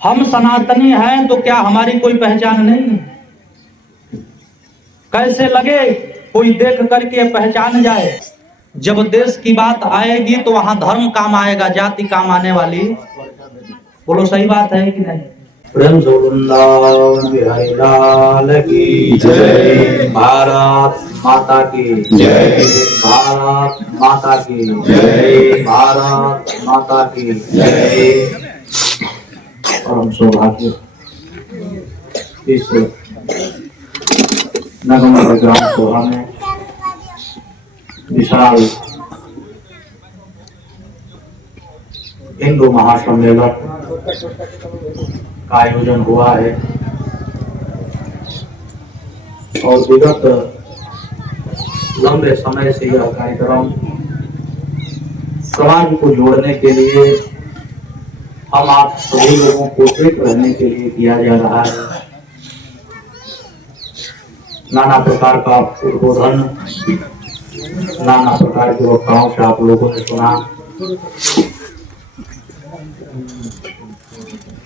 हम सनातनी हैं तो क्या हमारी कोई पहचान नहीं है? कैसे लगे कोई देख करके पहचान जाए। जब देश की बात आएगी तो वहां धर्म काम आएगा, जाति काम आने वाली। बोलो सही बात है कि नहीं? प्रेम से वृंदावन बिहारी लाल की जय। भारत माता की जय। भारत माता की जय। भारत माता की जय। परम सौभाग्य इस नगम ग्राम सभा में विशाल हिंदू महासम्मेलन का आयोजन हुआ है और विगत लंबे समय से यह कार्यक्रम समाज को जोड़ने के लिए, हम आप सभी लोगों को एक रहने के लिए किया जा रहा है। नाना प्रकार का उद्बोधन, नाना प्रकार के वक्ताओं से आप लोगों ने सुना।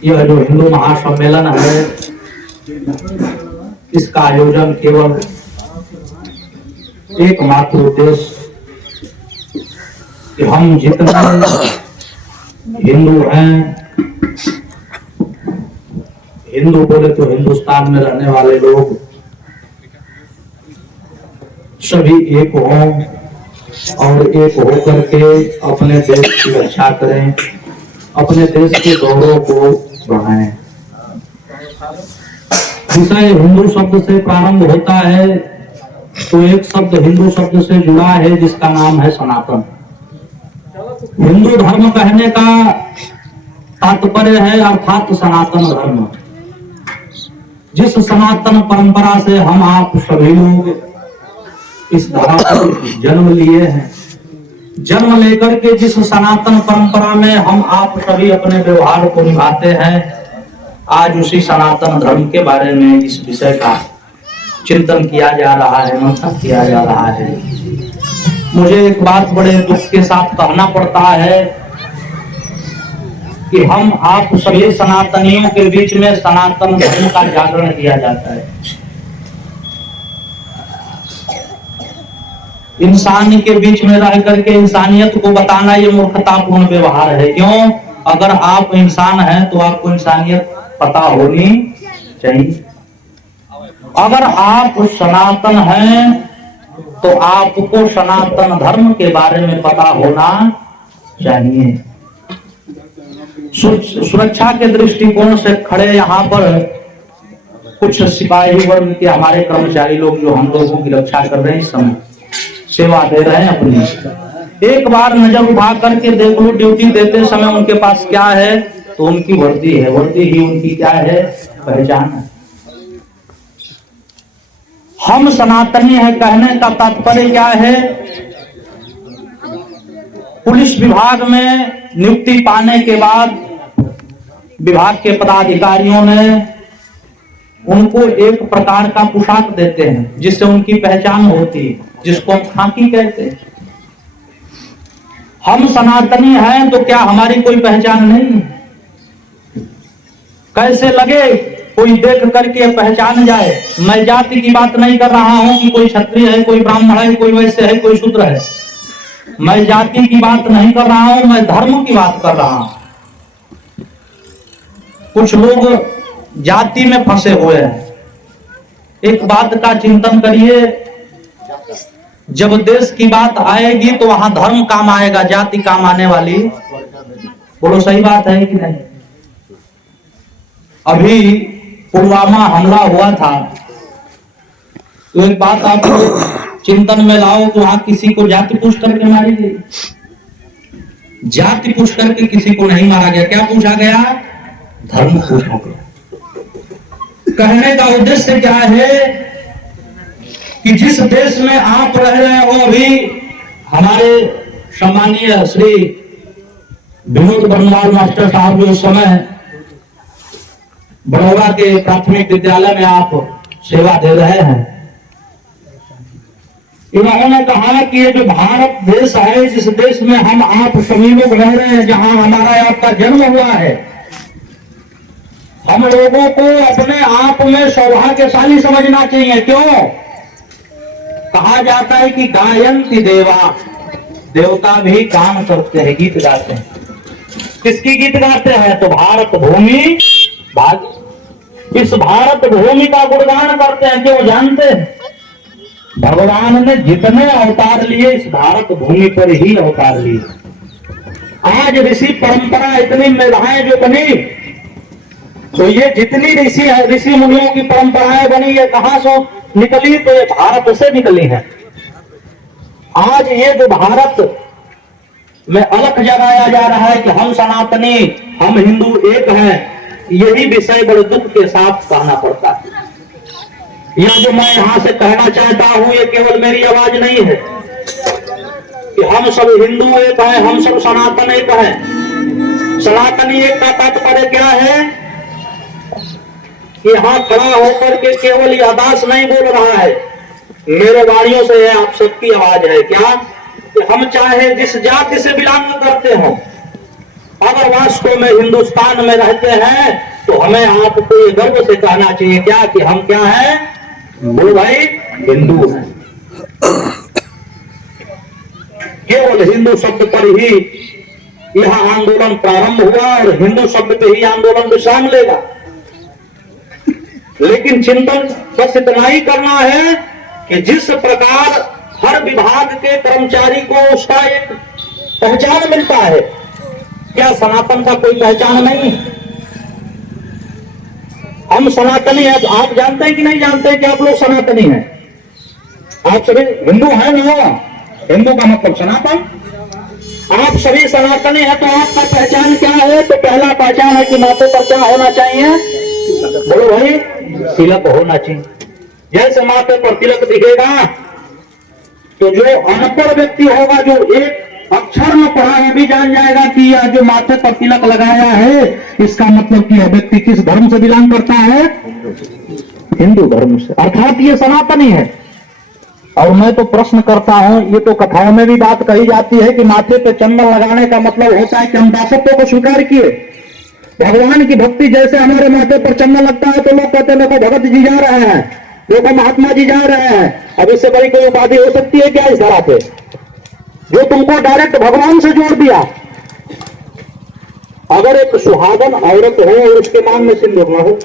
यह जो हिंदू महासम्मेलन है, इसका आयोजन केवल एकमात्र उद्देश्य कि हम जितने हिंदू हैं, हिंदू बोले तो हिंदुस्तान में रहने वाले लोग सभी एक हों और एक होकर के अपने देश की रक्षा करें, अपने देश के गौरव को बढ़ाएं। विषय हिंदू शब्द से प्रारंभ होता है तो एक शब्द हिंदू शब्द से जुड़ा है जिसका नाम है सनातन। हिंदू धर्म कहने का तात्पर्य है अर्थात सनातन धर्म। जिस सनातन परंपरा से हम आप सभी लोग इस धरा पर जन्म लिए हैं, जन्म लेकर के जिस सनातन परंपरा में हम आप सभी अपने व्यवहार को निभाते हैं, आज उसी सनातन धर्म के बारे में इस विषय का चिंतन किया जा रहा है, मंथन किया जा रहा है। मुझे एक बात बड़े दुख के साथ कहना पड़ता है कि हम आप सभी सनातनियों के बीच में सनातन धर्म का जागरण किया जाता है। इंसान के बीच में रह करके इंसानियत को बताना ये मूर्खतापूर्ण व्यवहार है। क्यों? अगर आप इंसान हैं तो आपको इंसानियत पता होनी चाहिए। अगर आप सनातन हैं तो आपको सनातन धर्म के बारे में पता होना चाहिए। सुरक्षा के दृष्टिकोण से खड़े यहाँ पर कुछ सिपाही वर्ग के हमारे कर्मचारी लोग जो हम लोगों की रक्षा कर रहे हैं, इस समय सेवा दे रहे हैं अपनी। एक बार नजर उठा करके देख लो, ड्यूटी देते समय उनके पास क्या है, तो उनकी वर्दी है। वर्दी ही उनकी क्या है? पहचान है। हम सनातनी है कहने का तात्पर्य क्या है? पुलिस विभाग में नियुक्ति पाने के बाद विभाग के पदाधिकारियों ने उनको एक प्रकार का पोशाक देते हैं जिससे उनकी पहचान होती है, जिसको हम खाकी कहते हैं। हम सनातनी हैं तो क्या हमारी कोई पहचान नहीं है? कैसे लगे कोई देख करके पहचान जाए। मैं जाति की बात नहीं कर रहा हूं कि कोई क्षत्रिय है, कोई ब्राह्मण है, कोई वैश्य है, कोई शूद्र है। मैं जाति की बात नहीं कर रहा हूं, मैं धर्म की बात कर रहा हूं। कुछ लोग जाति में फंसे हुए हैं। एक बात का चिंतन करिए, जब देश की बात आएगी तो वहां धर्म काम आएगा, जाति काम आने वाली। बोलो सही बात है कि नहीं? अभी पुलवामा हमला हुआ था तो एक बात आप चिंतन में लाओ तो वहां किसी को जाति पूछ करके मारी गई। जाति पूछ करके किसी को नहीं मारा गया। क्या पूछा गया? धर्म पूछा गया। कहने का उद्देश्य क्या है कि जिस देश में आप रह रहे हो, अभी हमारे सम्मानीय श्री विनोद बर्नवाल मास्टर साहब जो उस समय बड़ौदा के प्राथमिक विद्यालय में आप सेवा दे रहे हैं, इन्होंने कहा कि ये जो भारत देश है, जिस देश में हम आप सभी लोग रह रहे हैं, जहां हमारा आपका जन्म हुआ है, हम लोगों को अपने आप में सौभाग्यशाली समझना चाहिए। क्यों? कहा जाता है कि गायन्ति देवा, देवता भी गान करते हैं, गीत गाते हैं। किसकी गीत गाते हैं? तो भारत भूमि इस भारत भूमि का गुणगान करते हैं। क्यों? जानते हैं भगवान ने जितने अवतार लिए इस भारत भूमि पर ही अवतार लिए। आज ऋषि परंपरा इतनी मेधाएं जो बनी, तो ये जितनी ऋषि मुनियों की परंपराएं बनी, ये कहां से निकली? तो ये भारत से निकली है। आज ये जो भारत में अलख जगाया जा रहा है कि हम सनातनी, हम हिंदू एक हैं, यही विषय बड़े दुख के साथ कहना पड़ता है। यह जो मैं यहां से कहना चाहता हूं, ये केवल मेरी आवाज नहीं है कि हम सब हिंदू एक हैं, हम सब सनातन एक हैं। सनातनी एक का तात्पर्य क्या है? यहां खड़ा होकर के केवल यह दास नहीं बोल रहा है, मेरे वाणियों से है, आप सबकी आवाज है। क्या? कि हम चाहे जिस जाति से बिलोंग करते हो, अगर वास्तव में हिंदुस्तान में रहते हैं, तो हमें आपको ये गर्व से कहना चाहिए क्या? कि हम क्या है? बोलो भाई, हिंदू हैं। केवल हिंदू शब्द पर ही यह आंदोलन प्रारंभ हुआ और हिंदू शब्द पे ही आंदोलन विश्राम लेगा। लेकिन चिंतन बस इतना ही करना है कि जिस प्रकार हर विभाग के कर्मचारी को उसका एक पहचान मिलता है, क्या सनातन का कोई पहचान नहीं? हम सनातनी हैं। आप जानते हैं कि नहीं जानते हैं कि आप लोग सनातनी हैं? आप सभी हिंदू हैं ना? हिंदू का मतलब सनातन। आप सभी सनातनी हैं, तो आपका पहचान क्या है? तो पहला पहचान है कि माथे पर क्या होना चाहिए? बोलो भाई, तिलक होना चाहिए। जैसे माथे पर तिलक दिखेगा, तो जो अनपढ़ व्यक्ति होगा, जो एक अक्षर न पढ़ा है, भी जान जाएगा कि यह जो माथे पर तिलक लगाया है, इसका मतलब कि यह व्यक्ति किस धर्म से बिलोंग करता है? हिंदू धर्म से, अर्थात ये सनातनी है। और मैं तो प्रश्न करता हूं, ये तो कथाओं में भी बात कही जाती है कि माथे पे चंदन लगाने का मतलब होता है कि हम दासत्व को स्वीकार किए। भगवान की भक्ति जैसे हमारे माथे पर चंदन लगता है, तो लोग कहते हैं देखो भगत जी जा रहे हैं, देखो महात्मा जी जा रहे हैं। अब इससे बड़ी कोई उपाधि हो सकती है क्या इस धरा पे, जो तुमको डायरेक्ट भगवान से जोड़ दिया? अगर एक सुहागन औरत हो और उसके मांग में सिंदूर न हो,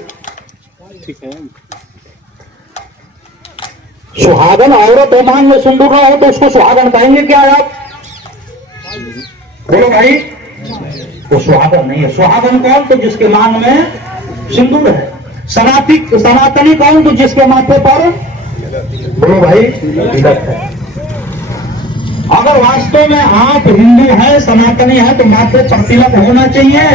ठीक है, सुहागन औरत हो, मांग में सिंदूर न हो, तो उसको सुहागन कहेंगे क्या आप? बोलो भाई, वो सुहागन नहीं है। सुहागन कौन? तो जिसके मांग में सिंदूर है। सनातनी कौन? तो जिसके माथे पर, बोलो भाई, तिलक है। अगर वास्तव में आप हिंदू हैं, सनातनी हैं, तो माथे पर तिलक होना चाहिए।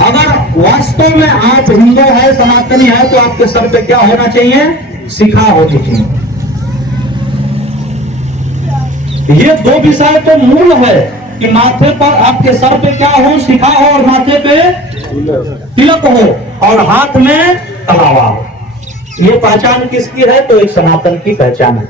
अगर वास्तव में आप हिंदू हैं, सनातनी हैं, तो आपके सर पे क्या होना चाहिए? शिखा होनी चाहिए। ये दो विषय तो मूल है कि माथे पर, आपके सर पे क्या हो? शिखा हो, और माथे पे तिलक हो, और हाथ में तलावा हो। ये पहचान किसकी है? तो एक सनातन की पहचान है।